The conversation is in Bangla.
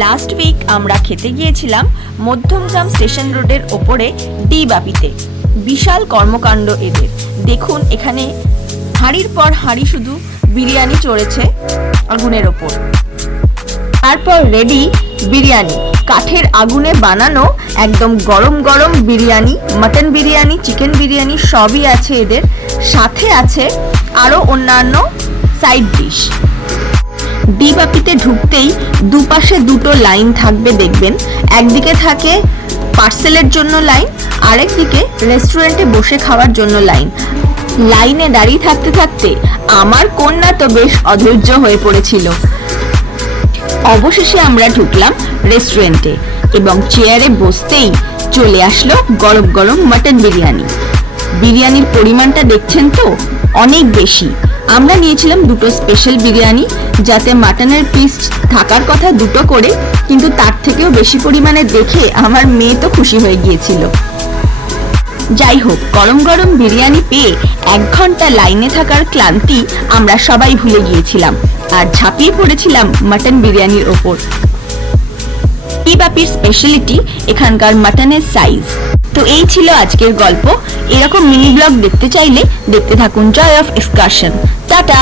লাস্ট উইক আমরা খেতে গিয়েছিলাম মধ্যমগ্রাম স্টেশন রোডের ওপরে ডি বাপিতে। বিশাল কর্মকাণ্ড এদের। দেখুন এখানে হাঁড়ির পর হাঁড়ি শুধু বিরিয়ানি চড়েছে আগুনের ওপর। তারপর রেডি বিরিয়ানি। কাঠের আগুনে বানানো একদম গরম গরম বিরিয়ানি মাটন বিরিয়ানি চিকেন বিরিয়ানি সবই আছে এদের। সাথে আছে আরও অন্যান্য সাইড ডিশ ডিবাপিতে ঢুকতেই দুপাশে দুটো লাইন থাকবে দেখবেন। একদিকে থাকে পার্সেলের জন্য লাইন, আরেকদিকে রেস্টুরেন্টে বসে খাওয়ার জন্য লাইন। লাইনে দাঁড়িয়ে থাকতে থাকতে আমার কন্যা তো বেশ অধৈর্য হয়ে পড়েছিল। অবশেষে আমরা ঢুকলাম রেস্টুরেন্টে এবং চেয়ারে বসতেই চলে আসলো গরম গরম মাটন বিরিয়ানি। বিরিয়ানির পরিমাণটা দেখছেন তো? অনেক বেশি। আমরা নিয়েছিলাম দুটো স্পেশাল বিরিয়ানি, যাতে মাটনের পিস থাকার কথা দুটো করে, কিন্তু তার থেকেও বেশি পরিমাণে দেখে আমার মেয়ে তো খুশি হয়ে গিয়েছিল। যাই হোক, গরম গরম বিরিয়ানি পেয়ে এক ঘণ্টা লাইনে থাকার ক্লান্তি আমরা সবাই ভুলে গিয়েছিলাম, আর ঝাঁপিয়ে পড়েছিলাম মাটন বিরিয়ানির ওপর। বাপির স্পেশালিটি এখানকার মাটনের সাইজ তো এই ছিল আজকের গল্প। এরকম মিনি ব্লগ দেখতে চাইলে দেখতে থাকুন জয় অফ এক্সকারশন টাটা!